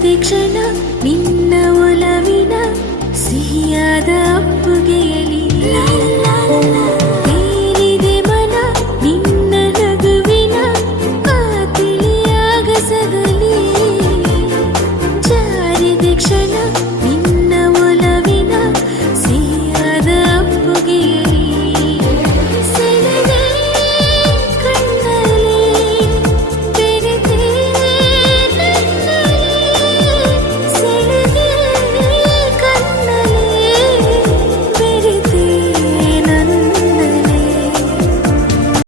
ಸವಿದೆ ಕ್ಷಣ ನಿನ್ನ ಒಲವಿನ ಸಿಹಿಯಾದ ಅಪ್ಪುಗೆಯಲಿ ತೇಲಿದೆ ಮನ ನಿನ್ನ ನಗುವಿನ ಆ ತಿಳಿಯಾಗಸಗಲಿ ಜಾರಿದೆ ಕ್ಷಣ